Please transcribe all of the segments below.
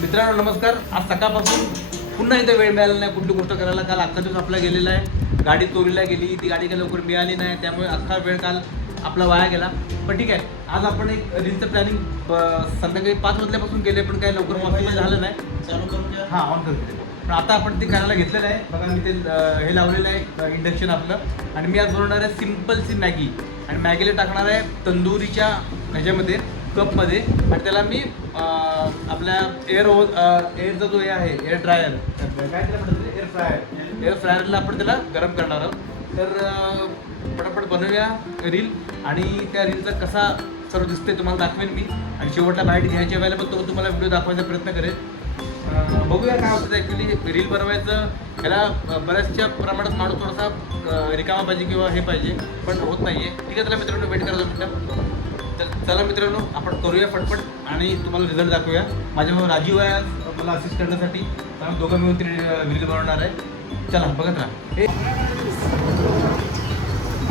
मित्रांनो नमस्कार. आज सकाळपासून पुन्हा इथे वेळ मिळाला नाही कुठली गोष्ट करायला. काल अख्खा दिवस आपला गेलेला आहे. गाडी चोरीला गेली, ती गाडी काही लवकर मिळाली नाही, त्यामुळे अख्खा वेळ काल आपला वाया गेला. पण ठीक आहे, आज आपण एक रीलचं प्लॅनिंग संध्याकाळी 5 वाजल्यापासून केले, पण काही लवकर पॉसिबल झालं नाही. चालू करून घ्या. हां, ऑन करून घ्या. पण आता आपण ते करायला घेतलेलं आहे. बघा मी ते हे लावलेलं आहे इंडक्शन आपलं. आणि मी आज बनवणार आहे सिम्पलची मॅगी. आणि मॅगीला टाकणार आहे तंदुरीच्या ह्याच्यामध्ये, कपमध्ये. आणि त्याला मी आपल्या एअरचा जो हे आहे एअर ड्रायर, काय त्याला म्हणतात, एअर फ्रायरला आपण त्याला गरम करणार आहोत. तर पटापट बनवूया रील. आणि त्या रीलचा कसा सर्व दिसते तुम्हाला दाखवेन मी. आणि शेवटला बाईट घ्यायच्या वेळेला पण तो तुम्हाला व्हिडिओ दाखवायचा प्रयत्न करेल. बघूया काय होतं. ॲक्च्युली रील बनवायचं ह्याला बऱ्याचशा प्रमाणात माणूस थोडासा रिकामा पाहिजे किंवा हे पाहिजे, पण होत नाही आहे. ठीक आहे, त्याला मित्रांनो वेट करा 2 मिनटं. तर चला मित्रांनो आपण करूया फटफट आणि तुम्हाला रिझल्ट दाखवूया. माझ्याबरोबर राजीव आहे मला असिस्ट करण्यासाठी. आम्ही दोघं मिळून ती रील बनवणार आहे. चला बघत राहा.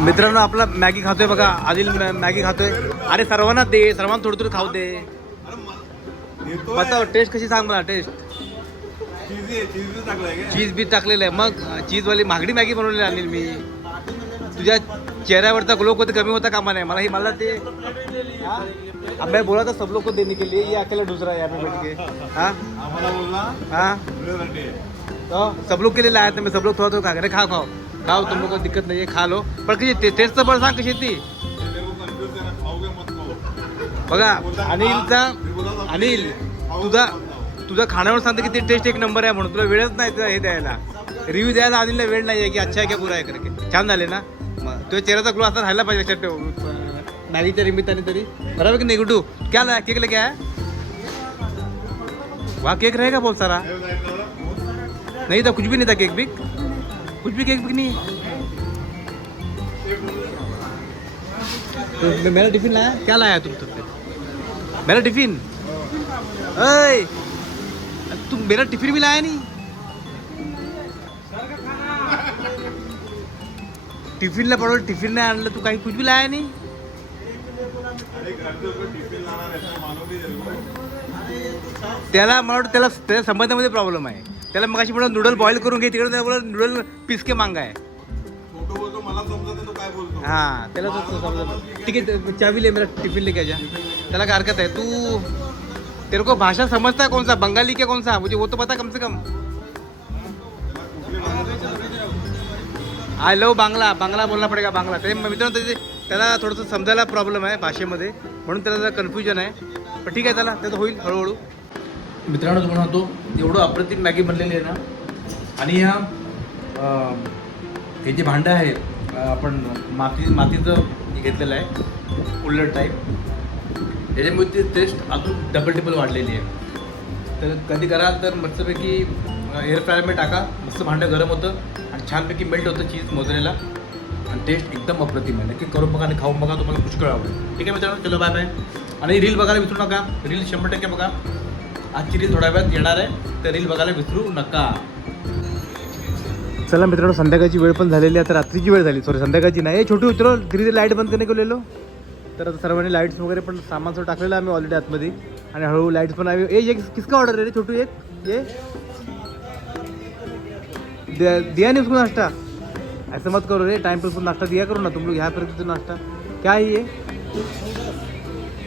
मित्रांनो आपला मॅगी खातोय बघा. आदिल मॅगी खातोय. अरे सर्वांना दे, सर्वांना थोडं थोडं खाऊ दे. बताओ टेस्ट कशी, सांग मला टेस्ट. चीज बी टाकलेलं आहे. मग चीजवाली महागडी मॅगी बनवलेली आणली मी. तुझ्या चेहऱ्यावरचा ग्लो कधी कमी होता कामा नाही. मला ते अब मैं बोला था सब लोग को देने के लिए, ये अकेला दूसरा है यहाँ पे बैठ के. हाँ तो सब लोग के लिए लाया था मैं. सब लोग थोड़ा थोड़ा खा रहे. खाओ तुम लोग को दिक्कत नहीं है, खा लो. पण कशी टेस्ट तर बरं सांग कशी ती. बघा अनिल तुझा खाण्यावर सांगतो की ते टेस्ट एक नंबर आहे म्हणून. तुला वेळच नाही हे द्यायला, रिव्ह्यू द्यायला अनिलला वेळ नाही आहे की अच्छा आहे क्या बुरा आहे करके. छान झाले ना. मग तुझ्या चेहऱ्याचा ग्लो असा राहायला पाहिजे लक्षात मॅगीच्या निमित्ताने तरी. बराबर की नहीं गुड्डू? क्या लाया केक लेके आया? वहाँ केक रहेगा बहुत सारा. नहीं था कुछ भी नहीं था केक बिक, कुछ भी केक बिक नहीं. तो मेरा टिफिन लाया. क्या लाया तुम? तो मेरा टिफिन, अय तुम मेरा टिफिन भी लाया नहीं. टिफिनला पडवलं, टिफिन नाही आणलं तू. काही कुछ भी लाया नाही. त्याला मला त्याला संबंधामध्ये प्रॉब्लेम आहे. त्याला मगाशी म्हणून नूडल बॉईल करून घे, तिकडे त्याला नूडल पिसके मांगाय. हाँ त्याला तो समजा. ठीक है चाबी ले, मेरा टिफिन लेके जा. त्याला काय हरकत आहे. तू तेरे को भाषा समझता है कौन सा, बंगाली क्या कौन सा? मुझे वो तो पता कम से कम. आय लव बांगला बोलना पडेगा बांगला. ते मित्रांनो त्याला थोडंसं समजायला प्रॉब्लेम आहे भाषेमध्ये, म्हणून त्याला जरा कन्फ्युजन आहे. पण ठीक आहे, त्याला त्याचं होईल हळूहळू. मित्रांनो तुम्हाला म्हणतो एवढं अप्रतिम मॅगी बनलेली आहे ना. आणि ह्या हे जे भांडं आहे आपण मातीचं घेतलेलं आहे कुल्लर टाईप, त्याच्यामुळे ती टेस्ट अजून डबल वाढलेली आहे. तर कधी कराल तर मस्तपैकी एअर फ्रायरमध्ये टाका. मस्त भांडं गरम होतं आणि छानपैकी मेल्ट होतं चीज मोजरेला. आणि टेस्ट एकदम अप्रतिम आहे. नक्की करून बघा आणि खाऊन बघा, तुम्हाला पुष्कळ आवडेल. ठीक आहे मित्रांनो, चलो बाय बाय. आणि रील बघायला विसरू नका. रील 100% बघा. आजची रील थोड्या वेळात येणार आहे, तर रील बघायला विसरू नका. चला मित्रांनो, संध्याकाळची वेळ पण झालेली आहे. आता रात्रीची वेळ झाली, सॉरी संध्याकाळची नाही. छोटी उतरो धीरे लाईट बंद करणे गेलेलो. तर आता सर्वांनी लाईट्स वगैरे पण सामान सगळं टाकलेलं आहे आम्ही ऑलरेडी आतमध्ये. आणि हळूहळू लाईट्स पण आहे. ये किसका ऑर्डर है रे छोटू? एक ये दिया नहीं उसको नाश्ता. ऐसा मत करो रे, टाइम पर उसको नाश्ता दिया करो ना तुम लोग. यहाँ पर तो नाश्ता क्या है ये?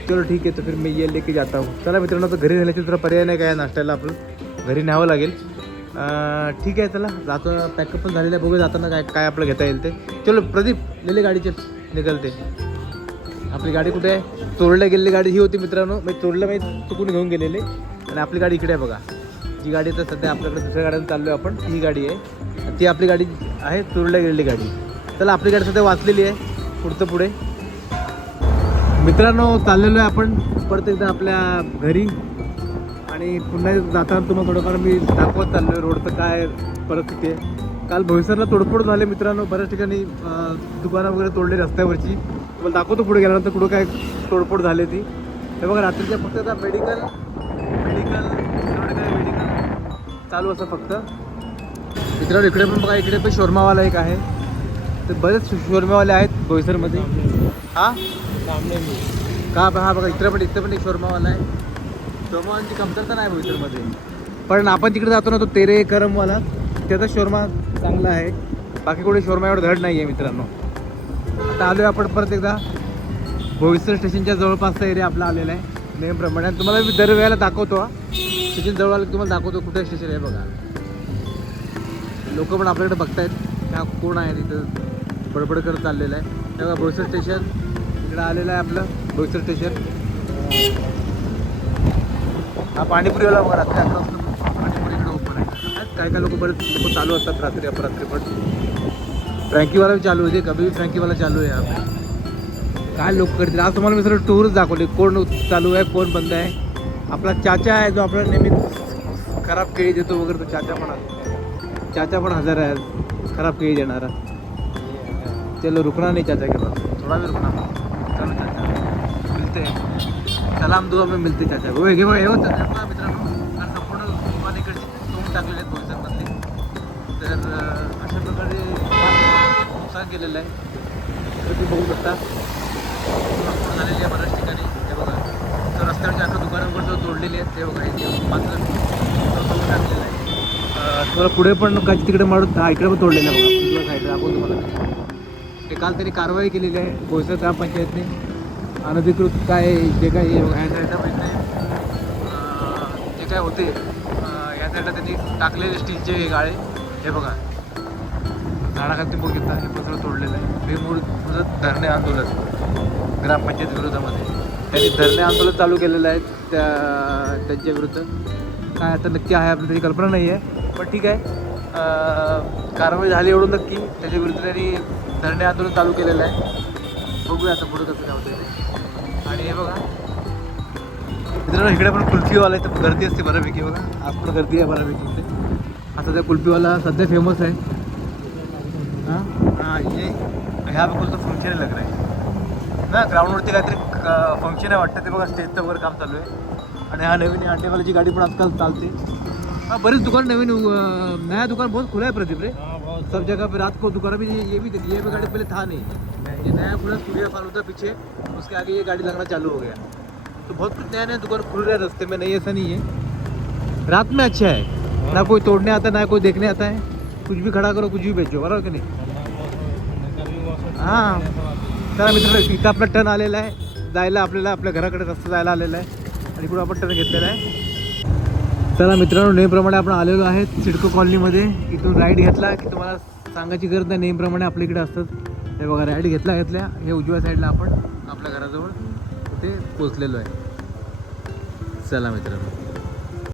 चलो ठीक आहे, तर फिर मी ये लेके जाता हूँ. चला मित्रांनो, तर घरी राहण्याची जरा पर्याय नाही काय, नाश्त्याला आपलं घरी न्यावं लागेल. ठीक आहे चला जातो. पॅकअप पण झालेलं आहे. बघूया जाताना काय काय आपलं घेता येईल ते. चलो प्रदीप लेले गाडी, चल निघलते. आपली गाडी कुठे आहे? चोरल्या गेलेली गाडी ही होती मित्रांनो. मी चुकून घेऊन गेलेले. आणि आपली गाडी इकडे आहे बघा. जी गाडी तर सध्या आपल्याकडे दुसऱ्या गाड्यानं चाललो आहे आपण, ही गाडी आहे. ती आपली गाडी आहे, चोरल्या गेलेली गाडी. चला आपली गाडी सध्या वाचलेली आहे. पुढे मित्रांनो चाललेलो आहे आपण परत एकदा आपल्या घरी. आणि पुन्हा जाताना तुम्हाला थोडंफार मी दाखवत चाललो आहे रोडचं काय परिस्थिती आहे. काल भोईसरला तोडफोड झाले मित्रांनो. बऱ्याच ठिकाणी दुकानं वगैरे तोडले रस्त्यावरची. तुम्हाला दाखवतो पुढे गेल्यानंतर कुठं काय तोडफोड झाली ती. हे बघा रात्रीच्या फक्त आता मेडिकल चालू असं फक्त. मित्रांनो इकडे पण बघा, इकडे पण शोरमावाला एक आहे. तर बरेच शोरमावाले आहेत बोईसरमध्ये. हां का? हा बघा इकडे पण एक शोरमावाला आहे. शोरमाची कमतरता नाही बोईसरमध्ये. पण आपण तिकडे जातो ना तो तेरे करमवाला, त्याचा शोरमा चांगला आहे. बाकी कोणी शोरमा एवढं धड नाही आहे मित्रांनो. आता आलो आहे आपण परत एकदा बोईसर स्टेशनच्या जवळपासचा एरिया आपला आलेला आहे नेहमीप्रमाणे. आणि तुम्हाला मी दरवेळेला दाखवतो, स्टेशन जवळ आलं तुम्हाला दाखवतो कुठे स्टेशन आहे बघा. लोक पण आपल्याकडे बघतायत का कोण आहे तिथं बडबड करत चाललेलं आहे. तेव्हा बोईसर स्टेशन इकडं आलेलं आहे आपलं बोईसर स्टेशन. हा पाणीपुरीवाला बघा रात्री 11 वाजता पाणीपुरी इकडे ओपन आहे. काय काय लोक बरेच लोक चालू असतात रात्री अपरात्री. पण फ्रँकीवाला भी चालू होते, कभी भी फ्रँकीवाला चालू आहे यहाँ. काय लोक करतील आज तुम्हाला मी सगळं टूरच दाखवले, कोण चालू आहे कोण बंद आहे. आपला चाचा आहे जो आपल्याला नेहमी खराब केळी देतो वगैरे, तो चाचा पण हजर आहे खराब केळी देणारा. चलो रुकना नहीं चाचा के पास, थोड़ा भी रुकना. चलो चाचा मिलते हैं, सलाम दुआ में मिलते चाचा. हो घे हे होतं मित्रांनो. कारण संपूर्ण दुकान इकडचे तोंड टाकलेले आहेत बोईसरमधले. तर अशा प्रकारे नुकसान केलेलं आहे. तर तुम्ही बघू शकता झालेली आहे बऱ्याच ठिकाणी. हे बघा तर रस्त्यावरच्या अख्खा दुकानावर जो तोडलेले आहेत ते बघा. इथे मात्र तोडून टाकलेलं आहे. तुम्हाला पुढे पण काय तिकडे मारून इकडे पण तोडलेलं आहे बघा. तुझ्या साईडला दाखवून तुम्हाला ते काल त्यांनी कारवाई केलेली आहे बोईसर ग्रामपंचायतने. अनधिकृत काय जे काही ह्या साईडला म्हणजे जे काय होते या साईडला त्यांनी टाकलेले स्टीलचे हे गाळे. हे बघा झाडाखाली बघू घेता हे पण सगळं तोडलेलं आहे. बेमूळ धरणे आंदोलन ग्रामपंचायत विरोधामध्ये त्यांनी धरणे आंदोलन चालू केलेलं आहे त्यांच्या विरुद्ध. काय आता नक्की आहे आपल्याला त्याची कल्पना नाही आहे. पण ठीक आहे कारवाई झाली एवढं नक्की. त्याच्या विरुद्ध त्यांनी धरणे आंदोलन चालू केलेलं आहे. बघूया आता पुढं कसं काय होतं ते. आणि हे बघा मित्रांनो इकडे पण कुल्फीवाला आहे तर गर्दी असते बऱ्यापैकी. बघा आज पण गर्दी आहे बऱ्यापैकी इकडे. आता त्या कुल्फीवाला सध्या फेमस आहे. हाँ हाँ ये यहाँ पे कुछ तो फंक्शन लग रहा है ना. ग्राउंडवरती काहीतरी फंक्शन आहे वाटतं ते बघा. स्टेजचं वगैरे काम चालू आहे. आणि हा नवीन अंडेवाल्याची गाडी पण आजकाल चालते. हाँ बरेच दुकान नवीन नया दुकान बहुत खुला है प्रदीप रे. सब जगह पे रात को दुकान भी ये भी गाड़ी पहले था नहीं. ये नया खुला स्टूडियो फॉल होता पीछे, उसके आगे ये गाड़ी लगना चालू हो गया. तो बहुत कुछ नया नया दुकान खुल रहा है रास्ते में. नहीं ऐसा नहीं है. रात में अच्छा है ना, कोई तोड़ने आता है ना कोई देखने आता है. कुछ भी खड़ा करो कुछ भी बेचो बरोबर की नाही. हां चला मित्रांनो इथं आपला टर्न आलेला आहे जायला. आपल्याला आपल्या घराकडे रस्ता जायला आलेला आहे आणि इकडून आपण टर्न घेतलेला आहे. चला मित्रांनो नेहमीप्रमाणे आपण आलेलो आहे सिडको कॉलनीमध्ये. इथून राईड घेतला की तुम्हाला सांगायची गरज नाही, नेहमीप्रमाणे आपल्या इकडे असतात. हे बघा राईड घेतल्या हे उजव्या साईडला आपण आपल्या घराजवळ ते पोचलेलो आहे. चला मित्रांनो